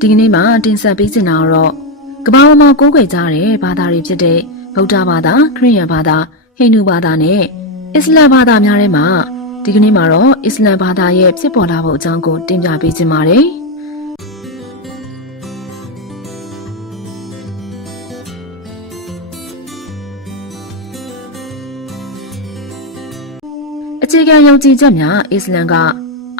ဒီကနေ့မှာတင်ဆက်ပေးချင်တာကတော့ကမ္ဘာပေါ်မှာကိုးကွယ်ကြတဲ့ဘာသာတွေဖြစ်တဲ့ဗုဒ္ဓဘာသာခရစ်ယာန်ဘာသာဟိန္ဒူဘာသာနဲ့အစ္စလာမ်ဘာသာများထဲမှာဒီကနေ့မှာတော့အစ္စလာမ်ဘာသာရဲ့ဖြစ်ပေါ်လာဖို့အကြောင်းကိုတင်ပြပေးချင်ပါတယ်။အခြေခံယုံကြည်ချက်များအစ္စလမ်က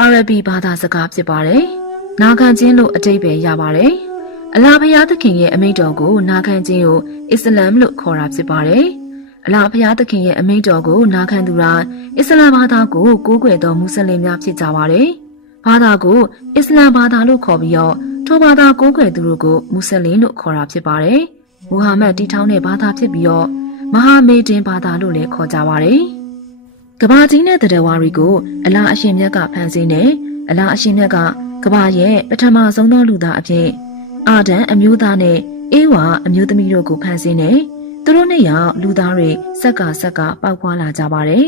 အာရဗီဘာသာစကားဖြစ်ပါတယ်။ နာခံခြင်းလို့အတိတ်ပဲရပါတယ်။အလာဘုရားသခင်ရဲ့အမိန့်တော်ကိုနာခံခြင်းကိုအစ္စလမ်လို့ခေါ်တာဖြစ်ပါတယ်။အလာဘုရားသခင်ရဲ့အမိန့်တော်ကိုနာခံသူတိုင်းအစ္စလမ်ဘာသာကိုကိုးကွယ်သောမွတ်စလင်များဖြစ်ကြပါတယ်။ဘာသာကိုအစ္စလမ်ဘာသာလို့ခေါ်ပြီးတော့ထိုဘာသာကိုးကွယ်သူတို့ကိုမွတ်စလင်လို့ခေါ်တာဖြစ်ပါတယ်။မူဟာမက်တည်ထောင်တဲ့ဘာသာဖြစ်ပြီးတော့မဟာမေဒင်ဘာသာလို့လည်းခေါ်ကြပါတယ်။ကဘာကြီးနဲ့တရဝါရီကိုအလားအရှင်မြတ်ကဖန်ဆင်းတယ်အလားအရှင်မြတ်က ကဘာရဲ့ပထမဆုံးသောလူသားအဖြစ်အာဒံအမျိုးသားနဲ့အေဝါအမျိုးသမီးတို့ကိုဖန်ဆင်းတယ်သူတို့နှစ်ယောက်လူသားတွေဆက်ကဆက်ကပေါက်ဖွာလာကြပါတယ်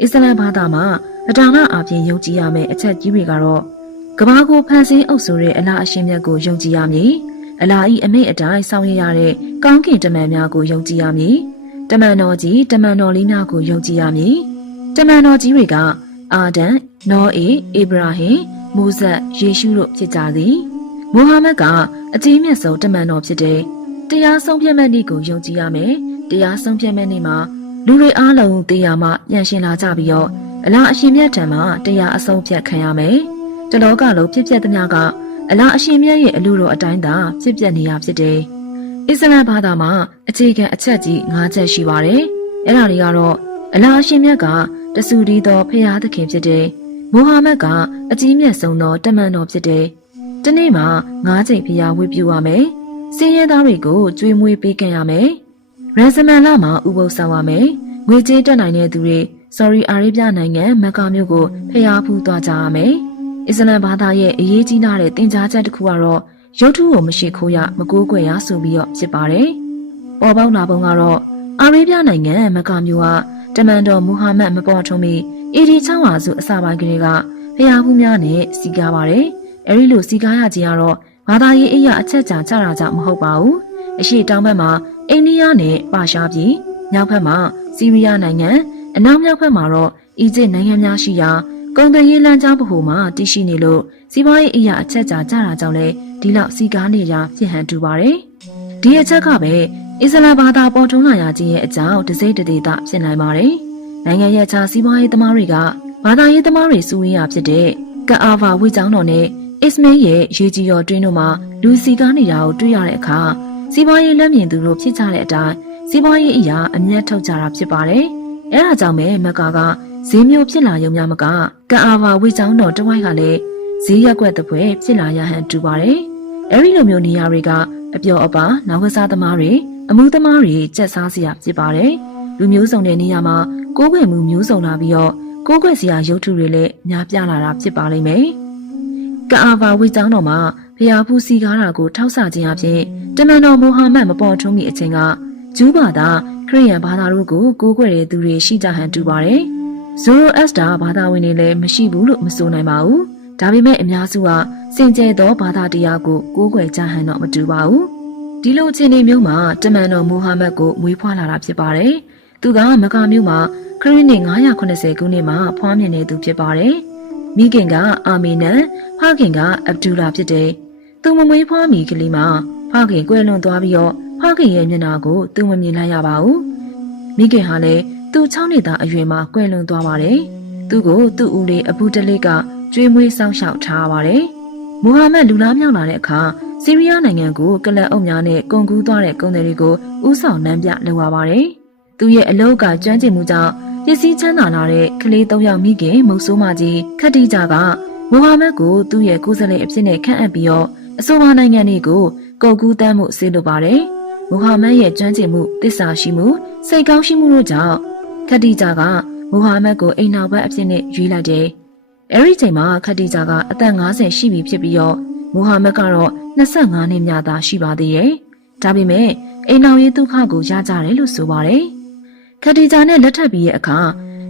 အစ္စလမ်ဘာသာမှာအတာနာအပြင်ယုံကြည်ရမယ့်အချက်ကြီးတွေကတော့ကဘာကိုဖန်ဆင်းအုပ်ဆိုတဲ့အလားအရှင်မြတ်ကိုယုံကြည်ရမည်အလားဤအမိတ်အတိုင်းဆောင်ရွက်ရတဲ့ကောင်းကင်တမန်များကိုယုံကြည်ရမည်တမန်တော်ကြီးတမန်တော်လေးများကိုယုံကြည်ရမည်တမန်တော်ကြီးတွေကအာဒန်၊နောအေ၊အေဗရာဟင်၊ မိုးဇက်၊ယေရှုတို့ဖြစ်ကြသည်။မိုဟာမက်ကအကြီးမြတ်ဆုံးတမန်တော်ဖြစ်တဲ့တရားဆုံးဖြတ်မဲ့နေ့ကိုယုံကြည်ရမယ်။တရားဆုံးဖြတ်မဲ့နေ့မှာလူတွေအားလုံးတရားမှပြန်ရှင်လာကြပြီးတော့အလားအရှင်မြတ်ထံမှာတရားအဆုံးဖြတ်ခံရမယ်။တလောကလုံးဖြစ်ပျက်သမျှကအလားအရှင်မြတ်ရဲ့အလိုတော်အတိုင်းသာဖြစ်ပျက်နေရဖြစ်တယ်။အစ္စလာမ်ဘာသာမှာအခြေခံအချက်ကြီး၅ချက်ရှိပါတယ်။အဲ့ဒါတွေကတော့အလားအရှင်မြတ်ကတဆူဒီသောဖရာသခင်ဖြစ်တဲ့ မိုဟာမက်ကအကြီးမြတ်ဆုံးသောတမန်တော်ဖြစ်တဲ့တနေ့မှာ၅ချိန်ဖရာဝတ်ပြုရမယ်။စင်းရဲသားတွေကိုကြွေးမွေးပေးကြရမယ်။ရန်စမန်လာမှာဥပုသ်ဆောင်ရမယ်။ငွေကြေးတက်နိုင်တဲ့သူတွေ Sorry အာရေဗျနိုင်ငံမက္ကာမြို့ကိုဖျားဖူးသွားကြရမယ်။အစ္စလမ်ဘာသာရဲ့အရေးကြီးတဲ့သင်ကြားချက်တစ်ခုကတော့ရုပ်ထုကိုမရှိခိုးရမကိုးကွယ်ရဆိုပြီးတော့ဖြစ်ပါတယ်။ပေါ်ပေါက်လာပုံကတော့ အာရေဗျနိုင်ငံမက္ကာမြို့ကတမန်တော်မူဟာမက်မပေါ်ထွန်းမီအေဒီချောင်းဝါစုအစပိုင်းကလေးကဖျားဖူးများနဲ့စီကားပါတယ်။အဲဒီလိုစီကားရခြင်းကတော့ဘာသာရေးအရာအချက်ချာကြတာကြောင့်မဟုတ်ပါဘူး။အရှိတောင်ဘက်မှာအိန္ဒိယနဲ့ပါရှားပြည်မြောက်ဘက်မှာစီးရီးယားနိုင်ငံအနောက်မြောက်ဘက်မှာတော့အီဂျစ်နိုင်ငံများရှိရာကုန်သွယ်ရေးလမ်းကြောင်းဗဟိုမှာတည်ရှိနေလို့စီးပွားရေးအရာအချက်ချာကြတာကြောင့်လေဒီလောက်စီကားနေရာဖြစ်ဟန်တူပါတယ်။ဒီအချက်ကပဲ အစ္စလာမ်ဘာသာပေါ်ထွန်းလာရခြင်းရဲ့အကြောင်းတစိမ့်တသေးတာဖြစ်နိုင်ပါတယ်။နိုင်ငံရဲ့ခြားစီးပွားရေးသမားတွေကဘာသာရေးသမားတွေစုဝေးရဖြစ်တဲ့ကအာဗာဝိကျောင်းတော်နဲ့အစ္စမေးရဲ့ရေကြီးရောတွင်းတို့မှာလူစီကားနေတာကိုတွေ့ရတဲ့အခါစီးပွားရေးလက်မြင်သူတို့ဖြစ်ကြတဲ့အတိုင်းစီးပွားရေးအရာအမျက်ထုတ်ကြတာဖြစ်ပါတယ်။အဲဒါကြောင့်ပဲမက္ကာကဈေးမျိုးဖြစ်လာရုံများမကကအာဗာဝိကျောင်းတော်တဝိုက်ကလည်းဈေးရက်ွက်တဲ့ပွဲဖြစ်လာရဟန်တူပါတယ်။အဲဒီလိုမျိုးနေရာတွေကအပျော်အပါနောက်ကစားသမားတွေ အမှုသမားတွေကြက်စားစရာဖြစ်ပါတယ်။လူမျိုးစုံတဲ့နေရာမှာကိုးကွယ်မှုမျိုးစုံလာပြီးတော့ကိုးကွယ်စရာရုပ်ထုတွေလည်းများပြားလာတာဖြစ်ပါလိမ့်မယ်။ကအာဗာဝိကျောင်းတော်မှာဖျားဖူးစီကားတာကိုထောက်ဆခြင်းအပြင်တမန်တော်မူဟာမက်မပေါ်ထွန်းမီအချိန်ကဂျူးဘာသာခရစ်ယာန်ဘာသာတို့ကိုကိုးကွယ်တဲ့သူတွေရှိကြဟန်တူပါတယ်။ Zoroaster ဘာသာဝင်တွေလည်းမရှိဘူးလို့မဆိုနိုင်ပါဘူး။ဒါပေမဲ့အများစုကစင်ကြဲသောဘာသာတရားကိုကိုးကွယ်ကြဟန်တော့မတူပါဘူး။ ဒီလိုအခြေအနေမျိုးမှာတမန်တော်မူဟာမက်ကိုမွေးဖွားလာတာဖြစ်ပါတယ်။သူကမကာမျိုးမှာခရစ်နှစ်980ခုနှစ်မှာဖွားမြင်နေသူဖြစ်ပါတယ်။မိခင်ကအာမီနန်ဖခင်ကအဗ်ဒူလာဖြစ်တယ်။သူမမွေးဖွားမီကလေးမှာဖခင်ကွယ်လွန်သွားပြီးတော့ဖခင်ရဲ့မျက်နှာကိုသူမမြင်လိုက်ရပါဘူး။မိခင်ဟာလည်းသူ6နှစ်သားအရွယ်မှာကွယ်လွန်သွားပါတယ်။သူ့ကိုသူ့ဦးလေးအဘူတလေးကကျွေးမွေးစောင့်ရှောက်ထားပါတယ်။ မူဟာမက်လူလားမြောက်လာတဲ့အခါဆီးရီးယားနိုင်ငံကိုကလပ်အုပ်များနဲ့ကုန်ကူးသွားတဲ့ကုန်သည်တွေကိုဥဆောင်နှမ်းပြလုပ်ရပါတယ်။သူရဲ့အလုတ်ကကျွမ်းကျင်မှုကြောင့်ပစ္စည်းချမ်းသာလာတဲ့ကလေး၃ယောက်မိခင်မုတ်ဆိုးမကြီးခတ်တီဂျာကမူဟာမက်ကိုသူ့ရဲ့ကိုယ်စားလှယ်အဖြစ်နဲ့ခန့်အပ်ပြီးတော့အဆိုပါနိုင်ငံတွေကိုကုန်ကူးတမ်းမှုဆေးလိုပါတယ်။မူဟာမက်ရဲ့ကျွမ်းကျင်မှုတစ္ဆာရှိမှုစိတ်ကောင်းရှိမှုတို့ကြောင့်ခတ်တီဂျာကမူဟာမက်ကိုအိမ်နောက်ဘက်အဖြစ်နဲ့ရွေးလိုက်တယ်။ အဲဒီချိန်မှာခတ်တီဂျာကအသက်50ရှိပြီဖြစ်ပြီးတော့မူဟာမက်ကတော့25နှစ်မြသာရှိပါသေးတယ်။ဒါပေမဲ့အိမ်နောက်ရေးဒုက္ခကိုရကြတယ်လို့ဆိုပါတယ်။ခဒီဂျာနဲ့လက်ထပ်ပြီးရဲ့အခါ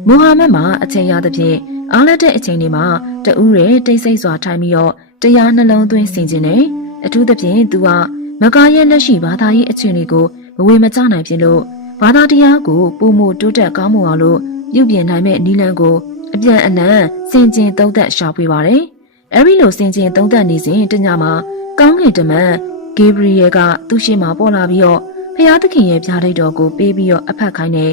မူဟာမက်မှာအချိန်ရသဖြင့်အားလက်တဲ့အချိန်တွေမှာတဦးရဲ့တိတ်ဆိတ်စွာထိုင်ပြီးတော့တရားနှလုံးသွင်းဆင်ခြင်းနဲ့အထူးသဖြင့်သူဟာမကာရဲ့လက်ရှိဘာသာရေးအခြေအနေကိုမဝေမကျနိုင်ဖြစ်လို့ဘာသာတရားကိုပုံမတိုးတက်ကောင်းမွန်အောင်လို့ပြုပြင်နိုင်မဲ့နီလန်ကို အပြန်အလှန်စင်ကျင်သုံးသက်ရှာဖွေပါတယ်။အဲဒီလိုစင်ကျင်သုံးသက်နေစဉ်တညမှာကောင်းကင်တမန်ဂေဘရီယယ်ကသူ့ရှိမှပေါ်လာပြီးတော့ဖျားသခင်ရဲ့ပြားဒိတ်တော်ကိုပေးပြီးတော့အဖက်ခိုင်းတဲ့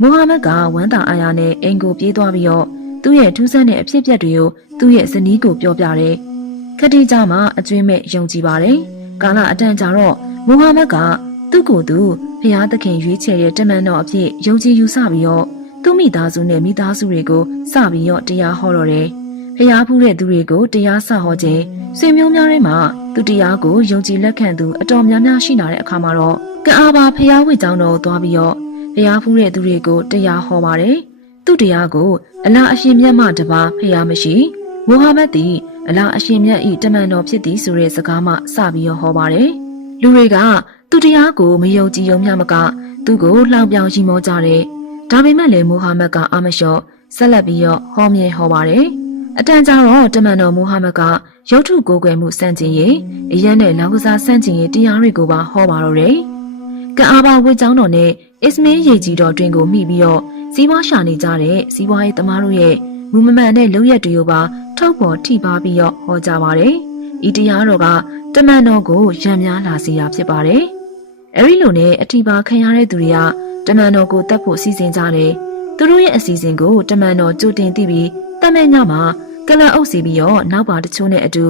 မုဟာမက်ကဝမ်းသာအားရနဲ့အိမ်ကိုပြေးသွားပြီးတော့သူ့ရဲ့ထူးဆန်းတဲ့အဖြစ်အပျက်တွေကိုသူ့ရဲ့ဇနီးကိုပြောပြတယ်။ခတိကြမှာအကျွင်းမဲ့ယုံကြည်ပါတယ်။ကာလအတန်ကြာတော့မုဟာမက်ကသူ့ကိုယ်သူဖျားသခင်ရွေးချယ်တဲ့တမန်တော်အဖြစ်ယုံကြည်ယူဆပြီးတော့ သူ့မိသားစုနဲ့မိသားစုတွေကိုစပြီးတော့တရားဟောတော့တယ်။ဖျားဖူးတဲ့သူတွေကိုတရားစဟောခြင်းဆွေမျိုးများထဲမှာသူတရားကိုယုံကြည်လက်ခံသူအတော်များများရှိလာတဲ့အခါမှာတော့ကအားပါဖျားဝိကျောင်းတော်သွားပြီးတော့ဖျားဖူးတဲ့သူတွေကိုတရားဟောပါတယ်။သူတရားကိုအလားအရှင်မြတ်မှတပါဖျားမရှိမုဟာမက်သည်အလားအရှင်မြတ်ဤတမန်တော်ဖြစ်သည်ဆိုတဲ့စကားမှစပြီးတော့ဟောပါတယ်။လူတွေကသူတရားကိုမယုံကြည်ယုံမျှမကသူ့ကိုလှောင်ပြောင်ရှိမောကြတယ်။ ဒါပေမဲ့လည်းမုဟာမက်ကအာမလျှော့ဆက်လက်ပြီးတော့ဟောမြဲဟောပါတယ်။အတန်ကြာတော့တမန်တော်မုဟာမက်ကရုတ်ထုကိုးကွယ်မှုစန့်ကျင်ရေးအရန်နဲ့လောက်ကစားစန့်ကျင်ရေးတရားတွေကိုပါဟောပါတော့တယ်။ကအာဘာဝေကျောင်းတော်နဲ့အစ္စမင်းရေကြီးတော်တွင်ကိုမိပြီးတော့စီးပွားရှာနေကြတဲ့စီးပွားရေးသမားတို့ရဲ့မူမမှန်တဲ့လုပ်ရက်တွေကိုပါထုတ်ပေါ်ထိပါပြီးတော့ဟောကြပါတယ်။ဤတရားတော်ကတမန်တော်ကိုရံများလာစေတာဖြစ်ပါတယ်။အဲဒီလိုနဲ့အထီပါခံရတဲ့သူတွေက တမန်တော်ကိုတတ်ဖို့စီစဉ်ကြတယ်။သူတို့ရဲ့အစီအစဉ်ကိုတမန်တော်ကြိုတင်သိပြီးတမန်ညမှာကလန်အုပ်စီပြီးတော့နောက်ပါတချို့နဲ့အတူ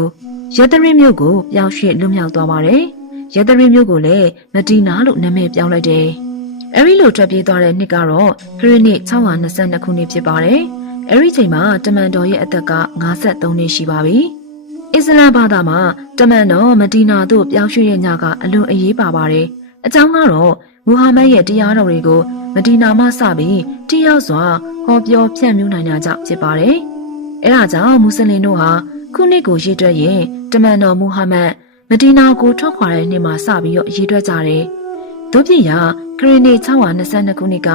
ရတရင်းမြို့ကိုပြောင်းရွှေ့လွတ်မြောက်သွားပါတယ်။ရတရင်းမြို့ကိုလည်းမဒီနာလို့နာမည်ပြောင်းလိုက်တယ်။အဲဒီလိုထွက်ပြေးသွားတဲ့နှစ်ကတော့ခရစ်နှစ်622ခုနှစ်ဖြစ်ပါတယ်။အဲဒီချိန်မှာတမန်တော်ရဲ့အသက်က53နှစ်ရှိပါပြီ။အစ္စလာမ်ဘာသာမှာတမန်တော်မဒီနာသို့ပြောင်းရွှေ့တဲ့ညကအလွန်အရေးပါပါတယ်။အကြောင်းကတော့ မူဟာမက်ရဲ့တရားတော်တွေကိုမဒီနာမှစပြီးတယောက်စွာဟောပြောဖြန့်မြူးနိုင်တာကြောင့်ဖြစ်ပါတယ်။အဲဒါကြောင့်မွတ်စလင်တို့ဟာခုနှစ်ကိုရည်တွက်ရင်တမန်တော်မူဟာမက်မဒီနာကိုထွက်ခွာတဲ့နှစ်မှာစပြီးတော့ရည်တွက်ကြတယ်။တို့ပြည်ရာခရစ်နှစ်622ခုနှစ်က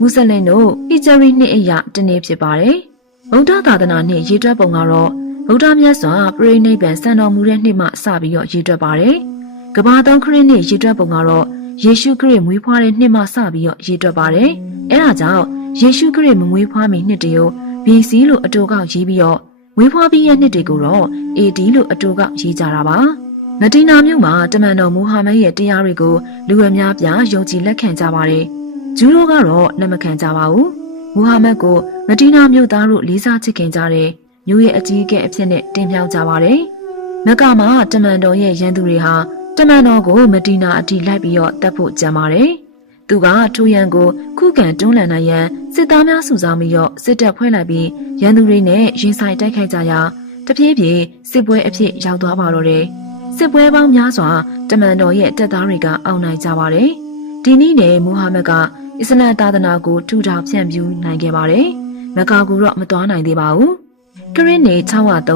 မွတ်စလင်တို့အီဂျရီနှစ်အရာတနေ့ဖြစ်ပါတယ်။ဗုဒ္ဓသာသနာနှစ်ရည်တွက်ပုံကတော့ဗုဒ္ဓမြတ်စွာပြိဋိနိဗ္ဗာန်စံတော်မူတဲ့နှစ်မှစပြီးတော့ရည်တွက်ပါတယ်။ကဘာသုံးခရစ်နှစ်ရည်တွက်ပုံကတော့ ယေရှုခရစ်မွေးဖွားတဲ့နှစ်မှစပြီးတော့ရည်တွက်ပါတယ်။အဲဒါကြောင့်ယေရှုခရစ်မမွေးဖွားမီနှစ်တည်းကို BC လို့အတူကောက်ရေးပြီးတော့မွေးဖွားပြီးရဲ့နှစ်တွေကိုတော့ AD လို့အတူကောက်ရေးကြတာပါ။မဒီနာမြို့မှာတမန်တော်မူဟာမက်ရဲ့တရားတွေကိုလူအများပြားယုံကြည်လက်ခံကြပါတယ်။ဂျူးတို့ကတော့လက်မခံကြပါဘူး။မူဟာမက်ကိုမဒီနာမြို့သားတို့လေးစားချစ်ခင်ကြတဲ့မြို့ရဲ့အကြီးအကဲအဖြစ်နဲ့တင်ပြကြပါတယ်။မက္ကမှာတမန်တော်ရဲ့ရန်သူတွေဟာ တမန်တော်ကိုမဒီနာအတီလိုက်ပြီးတော့တပ်ဖို့ကြံပါတယ်။သူကထိုရန်ကိုခုခံတွန်းလှန်နိုင်ရန်စစ်သားများစုဆောင်းပြီးတော့စစ်တပ်ဖွဲ့လိုက်ပြီးရန်သူတွေနဲ့ရင်ဆိုင်တိုက်ခိုက်ကြရာတပြေးပြေးစစ်ပွဲအဖြစ်ရောက်သွားပါတော့တယ်။စစ်ပွဲပေါင်းများစွာတမန်တော်ရဲ့တပ်သားတွေကအောင်နိုင်ကြပါတယ်။ဒီနည်းနဲ့မူဟာမက်ကအစ္စလာမ်သာသနာကိုထူထောင်ဖြန့်ဖြူးနိုင်ခဲ့ပါတယ်။မက္ကာကိုတော့မသွားနိုင်သေးပါဘူး။ခရစ်နေ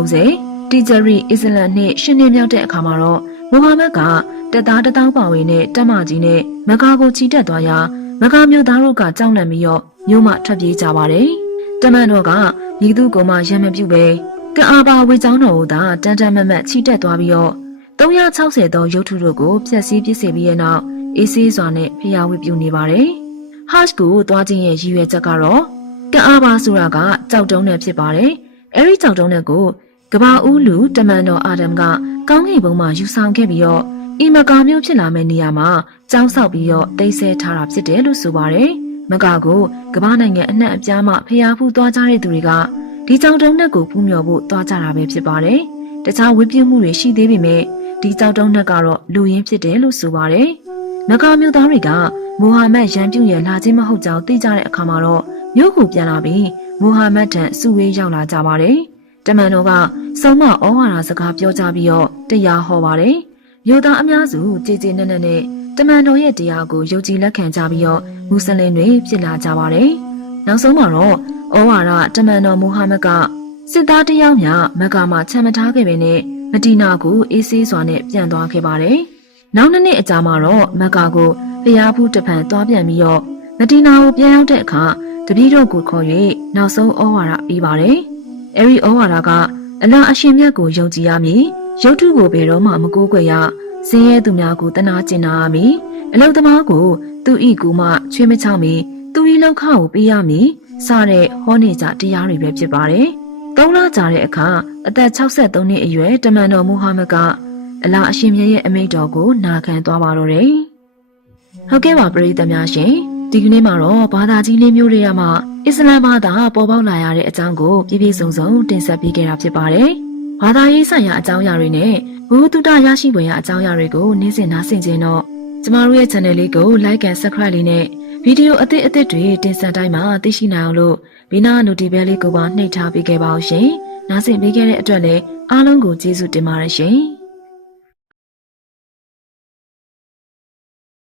630တီဂျရီအစ္စလမ်နှစ်ရှင်းနေမြောက်တဲ့အခါမှာတော့ မူဟာမက်ကတပ်သားတထောင်ပါဝင်တဲ့တပ်မကြီးနဲ့မက္ကာကိုချီတက်သွားရာမက္ကာမြို့သားတို့ကကြောက်လန့်ပြီးတော့မြို့မှထွက်ပြေးကြပါတယ်။တမန်တော်ကဤသူကိုမှရံမပြုတ်ပဲကအာဘာဝေချောင်းတော်ကိုသာတန်တန်မတ်မတ်ချီတက်သွားပြီးတော့360သောရုပ်ထုတို့ကိုဖျက်ဆီးပစ်စေပြီးတဲ့နောက်အေးဆေးစွာနဲ့ဖျားဝေပြုနေပါတယ်။ Hash ကိုသွားခြင်းရဲ့ရည်ရွယ်ချက်ကတော့ကအာဘာဆိုတာကကြောက်တုံးနဲ့ဖြစ်ပါတယ်။အဲဒီကြောက်တုံးနဲ့ကို ကဘာဦးလူတမန်တော်အာဒမ်ကကောင်းကင်ဘုံမှာယူဆောင်ခဲ့ပြီးတော့အီမကာမျိုးဖြစ်လာမယ့်နေရာမှာကြောင်းဆောက်ပြီးတော့တိတ်ဆဲထားတာဖြစ်တယ်လို့ဆိုပါတယ်။မကာကိုကမ္ဘာနိုင်ငံအနှံ့အပြားမှဖျားဖူးသွားကြတဲ့သူတွေကဒီကြောင်တုံးနှက်ကိုဖူးမြော်ဖို့သွားကြတာပဲဖြစ်ပါတယ်။တခြားဝိပျက်မှုတွေရှိသေးပေမဲ့ဒီကြောင်တုံးနှက်ကတော့လူရင်းဖြစ်တယ်လို့ဆိုပါတယ်။မကာမျိုးသားတွေကမိုဟာမက်ရန်ပြုတ်ရလာခြင်းမဟုတ်ကြောင်းသိကြတဲ့အခါမှာတော့မြို့ကိုပြန်လာပြီးမိုဟာမက်ထံစုဝေးရောက်လာကြပါတယ်။ တမန်တော်ကစုံမဩဝါဒစကားပြောကြပြီးတော့တရားဟောပါတယ်။မြို့သားအများစုကြည်ကြည်နက်နက်နဲ့တမန်တော်ရဲ့တရားကိုယုံကြည်လက်ခံကြပြီးတော့မွတ်စလင်တွေဖြစ်လာကြပါတယ်။နောက်ဆုံးမှာတော့ဩဝါဒတမန်တော်မူဟာမက်ကစစ်သားတယောက်မျှမက္ကာမှာချမ်းမထားခဲ့ပေနဲ့မဒီနာကိုအေးဆေးစွာနဲ့ပြန်သွားခဲ့ပါတယ်။နောက်နှစ်နှစ်အကြာမှာတော့မက္ကာကိုဖျားဖူးတပံသွားပြန်ပြီးတော့မဒီနာကိုပြန်ရောက်တဲ့အခါတပည့်တော်ကိုခေါ်၍နောက်ဆုံးဩဝါဒပေးပါတယ်။ အဲဒီဩဝါဒကအလ္လာဟ်အရှင်မြတ်ကိုယုံကြည်ရမည်ရုပ်ထုကိုဘယ်တော့မှမကိုးကွယ်ရဆင်းရဲသူများကိုတနာကျင်နာရမည်အလုသမားကိုသူဤကူမှချွေးမချောက်မီသူဤလောက်ခကိုပေးရမည်စတဲ့ဟောနေကြတရားတွေပဲဖြစ်ပါတယ်သုံးလကြာတဲ့အခါအသက်63နှစ်အရွယ်တမန်တော်မူဟာမဒ်ကအလာအရှင်မြတ်ရဲ့အမိန့်တော်ကိုနာခံသွားပါတော့တယ်ဟုတ်ကဲ့ပါပရိသတ်များရှင် ဒီကနေ့မှာတော့ဘာသာကြီးလေးမျိုးတွေကမှအစ္စလာမ်ဘာသာပေါ်ပေါက်လာရတဲ့အကြောင်းကိုပြည့်ပြည့်စုံစုံတင်ဆက်ပေးခဲ့တာဖြစ်ပါတယ်။ဘာသာရေးဆိုင်ရာအကြောင်းအရာတွေနဲ့ဘုဟုတုတရရှိဖွယ်ရာအကြောင်းအရာတွေကိုနေ့စဉ်နားဆင်ခြင်းတော့ကျမတို့ရဲ့ channel လေးကို like and subscribe လေးနဲ့ဗီဒီယိုအသစ်အသစ်တွေတင်ဆက်တိုင်းမှာသိရှိနိုင်အောင်လို့ဘီနာ notification လေးကိုပါနှိပ်ထားပေးခဲ့ပါအောင်ရှင်။နားဆင်ပေးခဲ့တဲ့အတွက်လည်းအားလုံးကိုကျေးဇူးတင်ပါတယ်ရှင်။